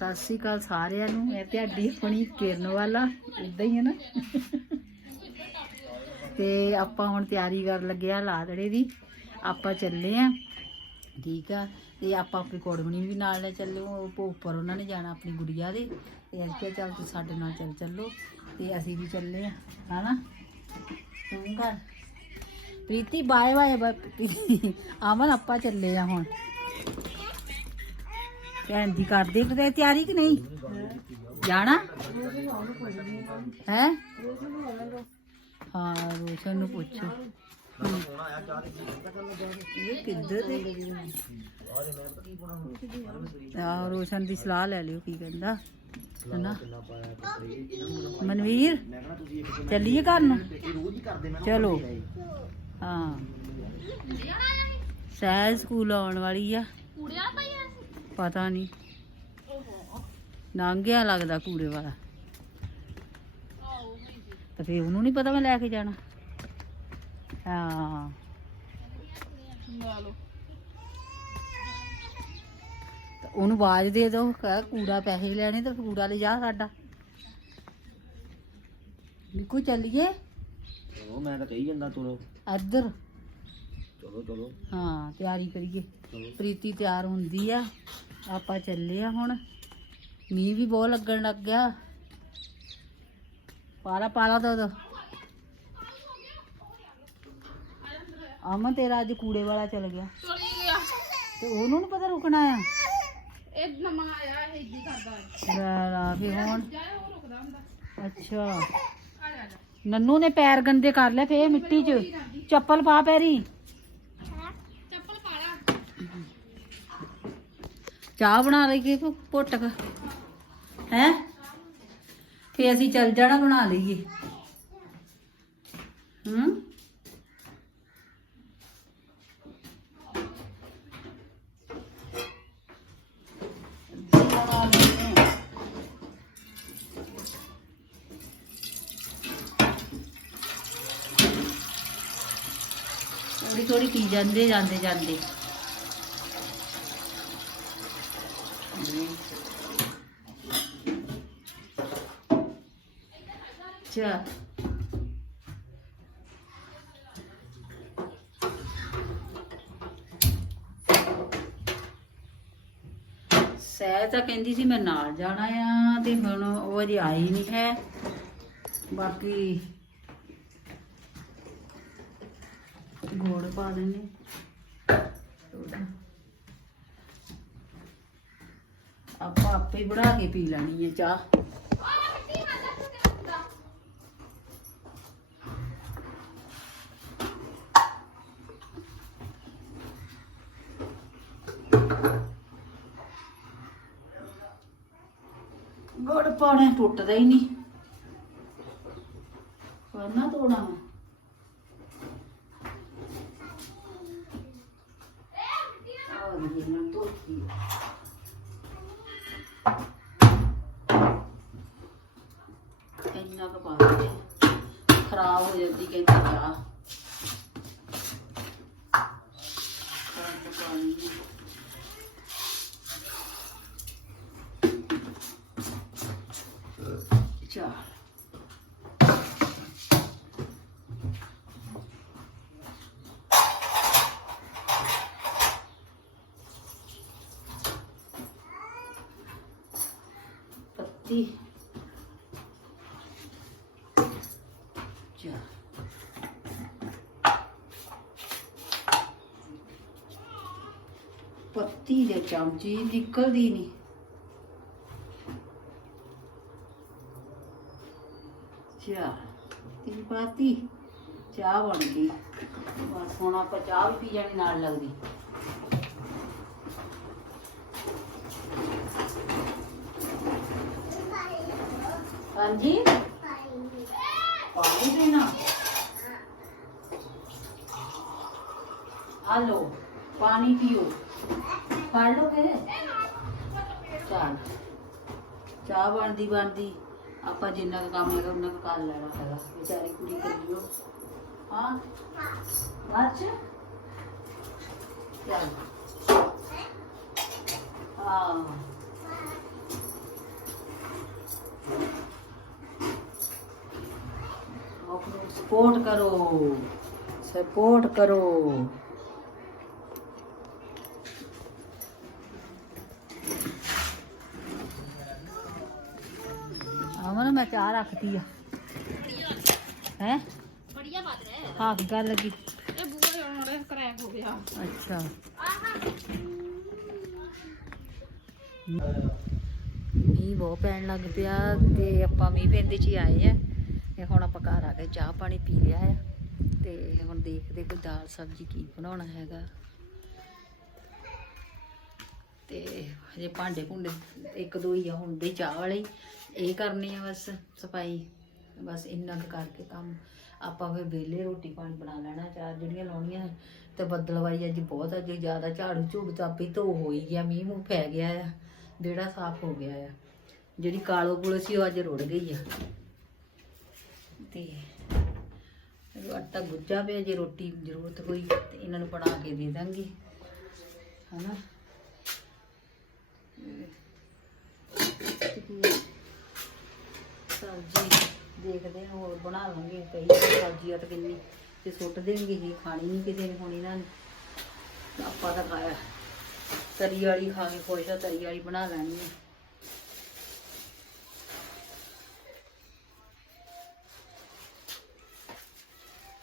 ਸਤਿ ਸ਼੍ਰੀ ਅਕਾਲ ਸਾਰਿਆਂ ਨੂੰ। ਮੈਂ ਤੁਹਾਡੀ ਆਪਣੀ ਕਿਰਨ ਵਾਲਾ ਇਦਾਂ ਹੀ ਹੈ ਨਾ। ਤੇ ਆਪਾਂ ਹੁਣ ਤਿਆਰੀ ਕਰਨ ਲੱਗੇ ਆ ਲਾਦੜੇ ਦੀ। ਆਪਾਂ ਚੱਲੇ ਆ। ਠੀਕ ਆ। ਤੇ ਆਪਾਂ ਆਪਣੀ ਕੁੜਮਣੀ ਵੀ ਨਾਲ ਲੈ ਚੱਲੇ। ਉਹ ਉੱਪਰ ਉਹਨਾਂ ਨੇ ਜਾਣਾ ਆਪਣੀ ਗੁੜੀਆ ਦੇ। ਤੇ ਅਸੀਂ ਕਿਹਾ ਚੱਲ ਤੂੰ ਸਾਡੇ ਨਾਲ ਚੱਲ ਚੱਲੋ। ਤੇ ਅਸੀਂ ਵੀ ਚੱਲੇ ਆ। ਹਨਾ? ਤੂੰ ਕਰ। Preeti bye bye bye Aman ਆਪਾਂ ਚੱਲੇ ਆ ਹੁਣ। ਭੈਣ ਜੀ ਕਰਦੇ ਤੇ ਤਿਆਰੀ ਕਿ ਨਹੀਂ? ਜਾਣਾ? ਹੈ? ਹਾਂ, ਰੋਸ਼ਨ ਨੂੰ ਪੁੱਛੋ। ਇਹ ਕਿੱਧਰ ਦੇ ਆ ਰੋਸ਼ਨ ਦੀ ਸਲਾਹ ਲੈ ਲਿਓ, ਕੀ ਕਹਿੰਦਾ? ਹਨਾ? ਮਨਵੀਰ, ਚੱਲੀਏ ਘਰ ਨੂੰ? ਚਲੋ। ਹਾਂ। ਸਹਿਜ ਸਕੂਲ ਆਉਣ ਵਾਲੀ ਆ। ਪਤਾ ਨਹੀਂ ਨਾਂਗਿਆ ਲੱਗਦਾ ਕੂੜੇ ਵਾਲਾ। ਤਾਂ ਫੇਰ ਉਹਨੂੰ ਨਹੀਂ ਪਤਾ ਮੈਂ ਲੈ ਕੇ ਜਾਣਾ। ਹਾਂ। ਤਾਂ ਉਹਨੂੰ ਆਵਾਜ਼ ਦੇ ਦੋ ਕੂੜਾ ਪੈਸੇ ਲੈਣੇ ਤਾਂ ਕੂੜਾ ਲੈ ਜਾ ਸਾਡਾ। ਨਿੱਕੂ ਚੱਲੀਏ? ਚਲੋ ਮੈਂ ਤਾਂ ਕਹੀ ਜਾਂਦਾ ਤੁਰੋ। ਇੱਧਰ। ਚਲੋ ਚਲੋ। ਹਾਂ ਤਿਆਰੀ ਕਰੀਏ। ਪ੍ਰੀਤੀ ਤਿਆਰ ਹੁੰਦੀ ਆ। ਆਪਾਂ ਚੱਲੇ ਆ ਹੁਣ। ਮੀਂਹ ਵੀ ਬਹੁਤ ਲੱਗਣ ਲੱਗ ਗਿਆ। ਪਾਲਾ ਪਾਲਾ ਦੋ ਦੋ ਅਮਨ ਤੇਰਾ ਅੱਜ ਕੂੜੇ ਵਾਲਾ ਚਲ ਗਿਆ। ਤੇ ਉਹਨੂੰ ਨੀ ਪਤਾ ਰੁਕਣਾ ਆ? ਇਹ ਨਵਾਂ ਆਇਆ ਇਹ ਇੱਦੀ ਕਰਦਾ ਲੈ ਲਾ ਵੀ ਹੁਣ। ਅੱਛਾ। ਜਾ ਜਾ। ਨੰਨੂ ਨੇ ਪੈਰ ਗੰਦੇ ਕਰ ਲਏ ਫੇਰ ਮਿੱਟੀ 'ਚ। ਚੱਪਲ ਪਾ ਪੈਰੀ ਚੱਪਲ ਪਾ ਲਾ ਚਾਹ ਬਣਾ ਲਈਏ ਕੋ ਪੁੱਟਕ ਹੈ? ਫੇ ਅਸੀਂ ਚੱਲ ਜਾਣਾ ਬਣਾ ਲਈਏ। ਹੂੰ? ਥੋੜੀ ਥੋੜੀ ਪੀ ਜਾਂਦੇ ਜਾਂਦੇ ਜਾਂਦੇ। ਅੱਛਾ। ਸਹਿ ਤਾਂ ਕਹਿੰਦੀ ਸੀ ਮੈਂ ਨਾਲ ਜਾਣਾ ਆ ਤੇ ਹੁਣ ਉਹ ਅਜੇ ਆਈ ਨਹੀਂ ਹੈ। ਬਾਕੀ ਗੋੜ ਪਾ ਦੇਣੇ ਆਪਾਂ ਆਪੇ ਬਣਾ ਕੇ ਪੀ ਲੈਣੀ ਹੈ ਚਾਹ ਗੁੜ ਪਾਉਣਾ ਟੁੱਟਦਾ ਹੀ ਨਹੀਂ। ਕਰਨਾ ਤੋੜਾ। ਮੈਂ ਨਾ ਤੋੜੀ ਇੰਨਾ ਕੁ ਪਾ ਖਰਾਬ ਹੋ ਜਾਂਦੀ ਕਹਿੰਦੀ ਚਾਹ ਖਰਾਬ ਪਾਣੀ ਹੈ। ਚਾਹ ਪੱਤੀ ਚਾਹ ਪੱਤੀ ਦੇ ਚਮਚੀ ਨਿਕਲਦੀ ਨਹੀਂ ਚਾਹ ਤੀ ਪਾਤੀ, ਚਾਹ ਬਣ ਗਈ। ਬਸ ਹੁਣ ਆਪਾਂ ਚਾਹ ਵੀ ਪੀ ਜਾਣੀ, ਨਾਲ ਲੱਗਦੀ। ਹਾਂਜੀ? ਪਾਣੀ ਪੀਣਾ? ਹਲੋ ਪਾਣੀ ਪੀਓ। ਪੜ ਲੋਗੇ ਚਾਹ ਚਾਹ ਬਣਦੀ ਬਣਦੀ। ਆਪਾਂ ਜਿੰਨਾ ਕੁ ਕੰਮ ਹੈਗਾ ਉਹਨਾਂ ਕੁ ਕਰ ਲੈਣਾ ਹੈਗਾ ਵਿਚਾਰੀ ਕੁੜੀ ਕਰੀਓ ਹਾਂ ਬੱਚ ਚੱਲ ਹਾਂ सपोर्ट करो सपोर्ट करो ਮੈਂ ਚਾਹ ਰੱਖਤੀ ਆ। ਹੈ? ਬੜੀਆ ਬਾਤ ਹੈ ਹਾਂ ਗੱਲ ਲੱਗੀ ਇਹ ਬੂਆ ਹੁਣ ਕਰੈਕ ਹੋ ਗਿਆ। ਅੱਛਾ। ਮੀਂਹ ਬਹੁਤ ਪੈਣ ਲੱਗ ਪਿਆ ਤੇ ਆਪਾਂ ਮੀਂਹ ਪੈਂਦੇ ਚ ਹੀ ਆਏ ਆ। ਤੇ ਹੁਣ ਆਪਾਂ ਘਰ ਆ ਕੇ ਚਾਹ ਪਾਣੀ ਪੀ ਲਿਆ ਆ। ਤੇ ਹੁਣ ਦੇਖਦੇ ਕੋਈ ਦਾਲ ਸਬਜ਼ੀ ਕੀ ਬਣਾਉਣਾ ਹੈਗਾ। ਤੇ ਹਜੇ ਭਾਂਡੇ ਭੁੰਡੇ ਇੱਕ ਦੋ ਹੀ ਆ, ਹੁਣ ਹੁੰਦੇ ਚਾਹ ਵਾਲੇ ਇਹ ਕਰਨੇ ਆ ਬਸ ਸਫ਼ਾਈ, ਬਸ ਇੰਨਾ ਕੁ ਕਰਕੇ ਕੰਮ। ਆਪਾਂ ਫਿਰ ਵਿਹਲੇ ਰੋਟੀ ਪਾਣੀ ਬਣਾ ਲੈਣਾ ਚਾਰ ਜਿਹੜੀਆਂ ਲਾਉਣੀਆਂ ਤੇ ਬੱਦਲਵਾਈ ਅੱਜ ਬਹੁਤ ਅੱਜ ਜ਼ਿਆਦਾ ਝਾੜੂ ਝੂੜ ਆਪੇ ਧੋ ਹੋਈ ਗਿਆ, ਮੀਂਹ ਮੂੰਹ ਪੈ ਗਿਆ ਆ, ਵਿਹੜਾ ਸਾਫ਼ ਹੋ ਗਿਆ ਆ। ਜਿਹੜੀ ਕਾਲੋ ਕੁਲ ਸੀ ਉਹ ਅੱਜ ਰੁੜ ਗਈ ਆ। ਤੇ ਇਹ ਆਟਾ ਗੁੱਜਾ ਪਿਆ, ਜੇ ਰੋਟੀ ਜ਼ਰੂਰਤ ਹੋਈ ਤੇ ਇਹਨਾਂ ਨੂੰ ਬਣਾ ਕੇ ਦੇ ਦਾਂਗੀ। ਹਨਾ? ਸਬਜ਼ੀ ਦੇਖਦੇ ਹਾਂ, ਹੋਰ ਬਣਾ ਲਾਂਗੇ ਕਈ ਸਬਜ਼ੀਆਂ ਤਾਂ ਕਿੰਨੀ ਤੇ ਸੁੱਟ ਦੇਣਗੇ, ਜੀ ਖਾਣੀ ਨਹੀਂ ਕਿਸੇ ਨੇ ਹੁਣ ਇਹਨਾਂ ਆਪਾਂ ਤਾਂ ਖਾਇਆ ਤਰੀ ਵਾਲੀ ਖਾ ਕੇ ਖੁਸ਼ ਆ, ਤਰੀ ਵਾਲੀ ਬਣਾ ਲੈਣੀ ਹੈ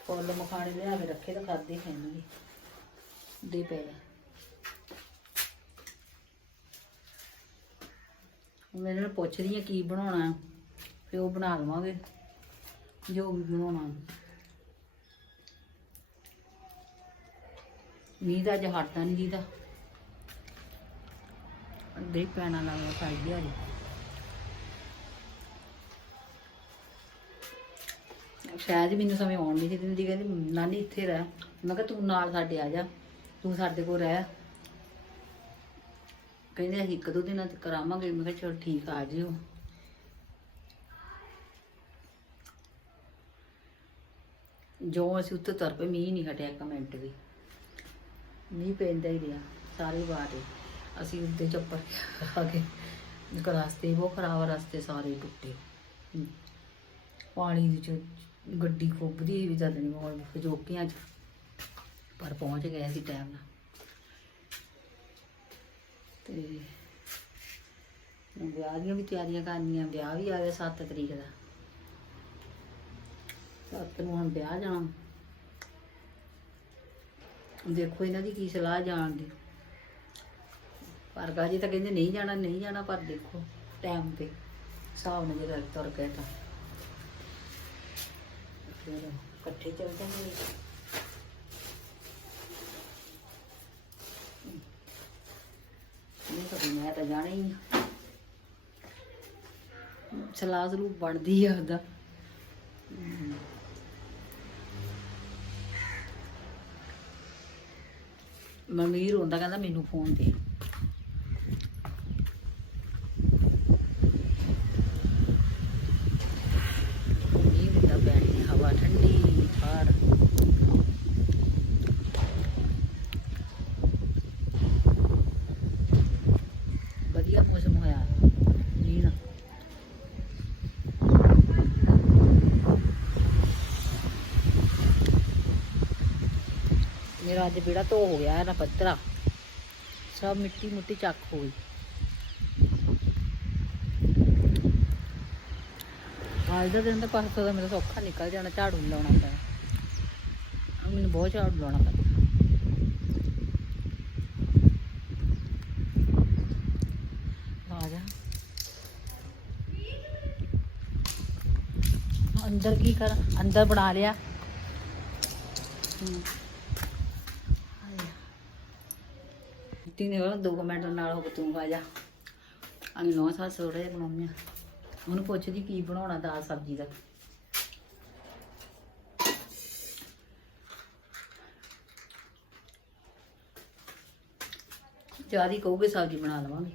ਫੁੱਲ ਮਖਾਣੇ ਲਿਆ ਕੇ ਰੱਖੇ ਤਾਂ ਖਾਦੇ ਖਾਣਗੇ ਦੇ ਪਏ ਆ। ਹੁਣ ਮੈਂ ਇਹਨਾਂ ਨੂੰ ਪੁੱਛਦੀ ਆ ਕੀ ਬਣਾਉਣਾ ਫਿਰ ਉਹ ਬਣਾ ਲਵਾਂਗੇ, ਜੋ ਵੀ ਬਣਾਉਣਾ ਮੀਂਹ ਦਾ ਅੱਜ ਹਟਦਾ ਨਹੀਂ ਦੀਦਾ। ਅੱਧੇ ਪੈਣਾ ਲੱਗਾ ਸਾਈ ਦਿਹਾੜੀ ਸ਼ਾਇਦ ਮੈਨੂੰ ਸਮੇਂ ਆਉਣ ਨਹੀਂ ਸੀ ਦਿੰਦੀ, ਕਹਿੰਦੀ, ਨਾਨੀ, ਇੱਥੇ ਰਹਿ। ਮੈਂ ਕਿਹਾ, ਤੂੰ ਨਾਲ ਸਾਡੇ ਆ ਜਾ। ਤੂੰ ਸਾਡੇ ਕੋਲ ਰਹਿ। ਕਹਿੰਦੇ ਅਸੀਂ ਇੱਕ ਦੋ ਦਿਨਾਂ ਤੱਕ ਕਰਾਵਾਂਗੇ। ਮੈਂ ਕਿਹਾ ਚਲ ਠੀਕ ਆ ਜਿਓ। ਜੋ ਅਸੀਂ ਉੱਤੇ ਤਰ ਪਏ, ਮੀਂਹ ਨਹੀਂ ਹਟਿਆ ਇੱਕ ਮਿੰਟ ਵੀ। ਮੀਂਹ ਪੈਂਦਾ ਹੀ ਰਿਹਾ, ਸਾਰੇ ਬਾਰੇ ਅਸੀਂ ਉੱਤੇ ਚੱਪਰ ਆ ਗਏ ਇੱਕ ਰਸਤੇ, ਬਹੁਤ ਖਰਾਬ ਰਸਤੇ ਸਾਰੇ ਟੁੱਟੇ। ਪਾਣੀ ਦੇ ਗੱਡੀ ਖੁੱਬਦੀ ਵੀ ਜਦ ਨਹੀਂ ਮੋੜ ਫਜੋਕਿਆਂ ਚ, ਪਰ ਪਹੁੰਚ ਗਏ ਸੀ ਟਾਈਮ ਨਾਲ। ਤੇ ਹੁਣ ਵਿਆਹ ਦੀਆਂ ਵੀ ਤਿਆਰੀਆਂ ਕਰਨੀਆਂ, ਵਿਆਹ ਵੀ ਆ ਗਿਆ 7 ਤਰੀਕ ਦਾ। ਸੱਤ ਨੂੰ ਹੁਣ ਵਿਆਹ ਜਾਣਾ। ਦੇਖੋ ਇਹਨਾਂ ਦੀ ਕੀ ਸਲਾਹ ਜਾਣ ਦੀ। ਪਰ ਗਾਜੀ ਤਾਂ ਕਹਿੰਦੇ ਨਹੀਂ ਜਾਣਾ ਨਹੀਂ ਜਾਣਾ, ਪਰ ਦੇਖੋ ਟਾਈਮ ਤੇ ਹਿਸਾਬ ਨਾਲ ਜਿਹੜਾ ਤੁਰ ਗਏ ਤਾਂ। ਫਿਰ ਇਕੱਠੇ ਚੱਲ ਜਾਂਗੇ। ਨਹੀਂ ਤਾਂ ਮੈਂ ਤਾਂ ਜਾਣਾ ਹੀ ਆ। ਸਲਾਹ ਜ਼ਰੂਰ ਬਣਦੀ ਆ ਉਹਦਾ। ਮਨਵੀਰ ਹੁੰਦਾ ਕਹਿੰਦਾ ਮੈਨੂੰ ਫੋਨ ਦੇ ਮੀਂਹ ਹੁੰਦਾ ਬੈਠੀ ਹਵਾ ਠੰਡੀ ਬਾਹਰ ਵਧੀਆ ਮੌਸਮ ਹੋਇਆ ਮੀਂਹ ਨਾਲ ਮੇਰਾ ਅੱਜ ਬੇੜਾ ਧੋ ਹੋ ਗਿਆ ਹੈ ਨਾ ਪੱਤਰਾ ਸਭ ਮਿੱਟੀ ਮੁੱਟੀ ਚੱਕ ਹੋ ਗਈ। ਅੱਜ ਦਾ ਦਿਨ ਤਾਂ ਪਰਸੋਂ ਦਾ ਮੇਰਾ ਸੌਖਾ ਨਿਕਲ ਜਾਣਾ, ਝਾੜੂ ਨੀ ਲਾਉਣਾ ਪੈਣਾ। ਮੈਨੂੰ ਬਹੁਤ ਝਾੜੂ ਲਾਉਣਾ ਪੈਂਦਾ ਆ ਜਾ। ਅੰਦਰ ਕੀ ਕਰ? ਅੰਦਰ ਬਣਾ ਲਿਆ। ਹੂੰ। ਤੀ ਨੇ ਦੋ ਕੁ ਮਿੰਟ ਨਾਲ ਹੋ ਕੇ ਜਾ। ਅਸੀਂ ਨੌ ਸੱਸ ਥੋੜਾ ਜਿਹਾ ਬਣਾਉਂਦੇ ਆ ਉਹਨੂੰ ਪੁੱਛਦੀ ਕੀ ਬਣਾਉਣਾ ਦਾਲ ਸਬਜ਼ੀ ਦਾ। ਜਿਆਦੀ ਕਹੂਗੇ ਸਬਜ਼ੀ ਬਣਾ ਲਵਾਂਗੇ।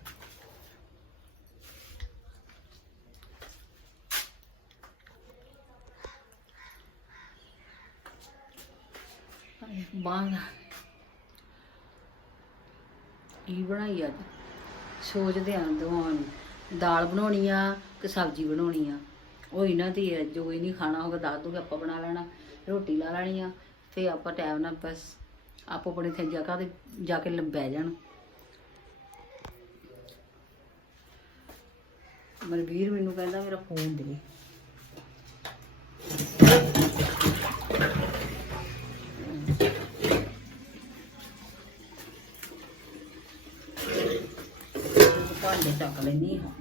ਬਾਂਗਾ ਕੀ ਬਣਾਈ ਅੱਜ? ਸੋਚਦੇ ਆਂ ਦੋਵਾਂ ਦਾਲ ਬਣਾਉਣੀ ਆ ਕਿ ਸਬਜ਼ੀ ਬਣਾਉਣੀ ਆ? ਉਹ ਇਹਨਾਂ ਦੀ ਹੈ, ਜੋ ਇਹ ਨਹੀਂ ਖਾਣਾ ਹੋਗਾ ਦੱਸ ਦੋਗੇ ਆਪਾਂ ਬਣਾ ਲੈਣਾ, ਰੋਟੀ ਲਾ ਲੈਣੀ ਆ, ਤੇ ਆਪਾਂ ਟਾਈਮ ਨਾਲ ਬਸ ਆਪੋ ਆਪਣੇ ਤੇ ਜਗ੍ਹਾ ਤੇ ਜਾ ਕੇ ਲੰਬੈ ਬਹਿ ਜਾਣ। ਮਨਵੀਰ ਮੈਨੂੰ ਕਹਿੰਦਾ ਮੇਰਾ ਫੋਨ ਦੇ। ਭਾਂਡੇ ਚੱਕ ਲੈਣੀ ਆ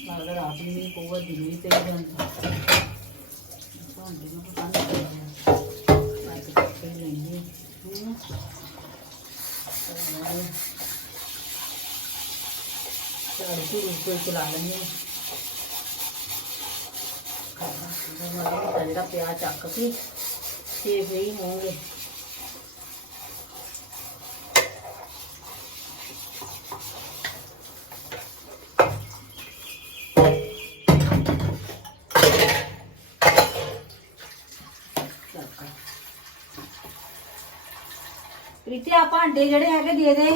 ਲੱਗਦਾ ਰਾਤ ਨੂੰ ਨਹੀਂ ਪਊਗਾ ਦਿਨ ਵੀ ਤੇ ਜਾਂਦਾ ਭਾਂਡੇ ਨੂੰ ਪਤਾ ਨਹੀਂ ਲੱਗਦਾ ਅੱਜ ਕੱਪੜੇ ਲੈਂਦੇ ਹੂੰ ਝਾੜੂ ਝੂੜੂ ਕੋਈ ਚਲਾ ਲੈਂਦੇ ਹਾਂ ਜਿਹੜਾ ਪਿਆ ਚੱਕ ਕੇ ਤੇ ਫਰੀ ਹੋਣਗੇ ਇੱਥੇ ਆ ਭਾਂਡੇ ਜਿਹੜੇ ਹੈਗੇ ਦੇ ਦੇ।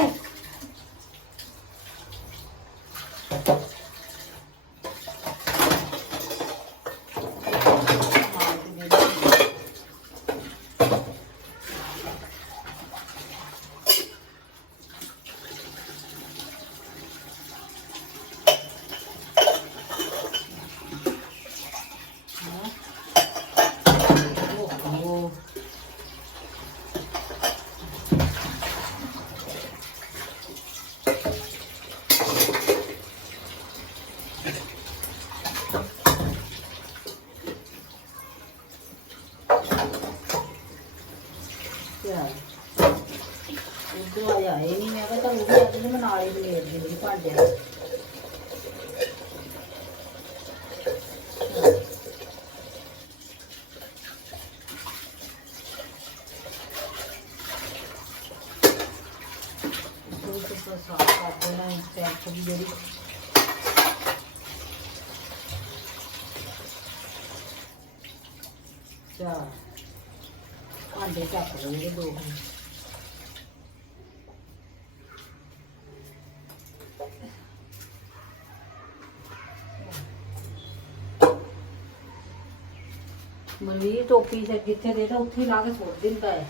ਉਦੋਂ ਆਇਆ ਇਹ ਨਹੀਂ ਮੈਂ ਕਿਹਾ ਚੱਲ ਉਹ ਵੀ ਅੱਜ ਨੂੰ ਨਾਲ ਹੀ ਬਲੇਡ ਦਿੰਦੀ ਭਾਂਡਿਆਂ ਸਾਫ਼ ਕਰ ਦੇਣਾ ਹੈ ਟੈਪ ਦੀ ਜਿਹੜੀ। ਚਾ ਭਾਂਡੇ ਚੱਕ ਲਈਏ ਦੋ ਹੁਣ ਮਨਵੀਰ ਟੋਪੀ ਤੇ ਜਿੱਥੇ ਦੇਤਾ ਉੱਥੇ ਹੀ ਲਾ ਕੇ ਸੁੱਟ ਦਿੰਦਾ ਹੈ।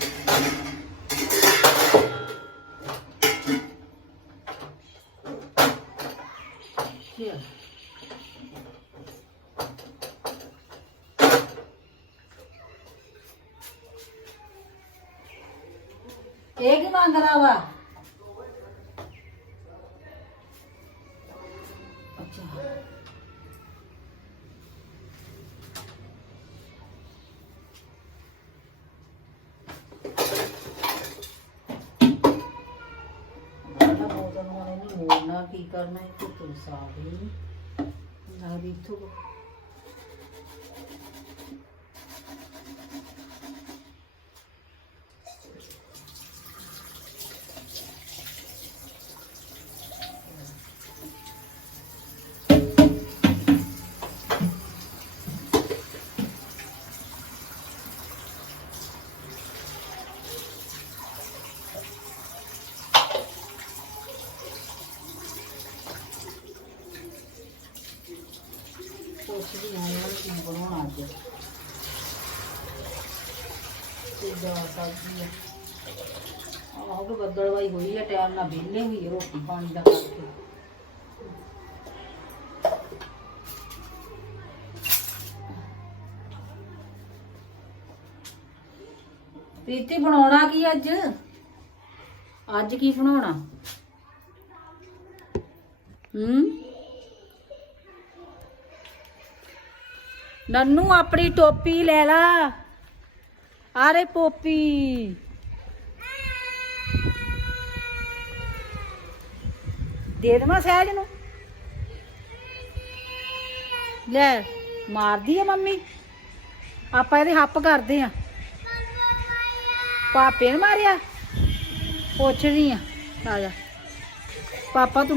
ਇਹ ਕੀ ਮੰਗਦਾ ਵਾ? ਮੋੜਨਾ ਕੀ ਕਰਨਾ ਇਹ ਕੋਈ ਤੁਰ ਸਾਦੀ ਨਾ ਵੀ ਇੱਥੋਂ ਸੋਚਦੀ ਕੀ ਬਣਾਉਣਾ ਅੱਜ। ਤੇ ਦਾ ਸਬਜ਼ੀ ਆ। ਆਹੋ ਕਿ ਬੱਦਲਵਾਈ ਹੋਈ ਹੈ ਟਾਈਮ ਨਾਲ ਵਿਹਲੇ ਹੋਈ ਹੈ ਰੋਟੀ ਪਾਣੀ ਦਾ ਕਰਕੇ। ਪ੍ਰੀਤੀ, ਬਣਾਉਣਾ ਕੀ ਅੱਜ? ਅੱਜ ਕੀ ਬਣਾਉਣਾ? ਹੂੰ? ਨੰਨੂ ਆਪਣੀ ਟੋਪੀ ਲੈ ਲਾ। ਆਰੇ ਪੋਪੀ। ਦੇ ਦੇਵਾਂ ਸਹਿਜ ਨੂੰ? ਲੈ, ਮਾਰਦੀ ਆ ਮੰਮੀ। ਆਪਾਂ ਇਹਦੇ ਹੱਪ ਕਰਦੇ ਆ। ਪਾਪੇ ਨੇ ਮਾਰਿਆ? ਪੁੱਛ ਰਹੀ ਆ। ਆ ਜਾ। ਪਾਪਾ ਤੂੰ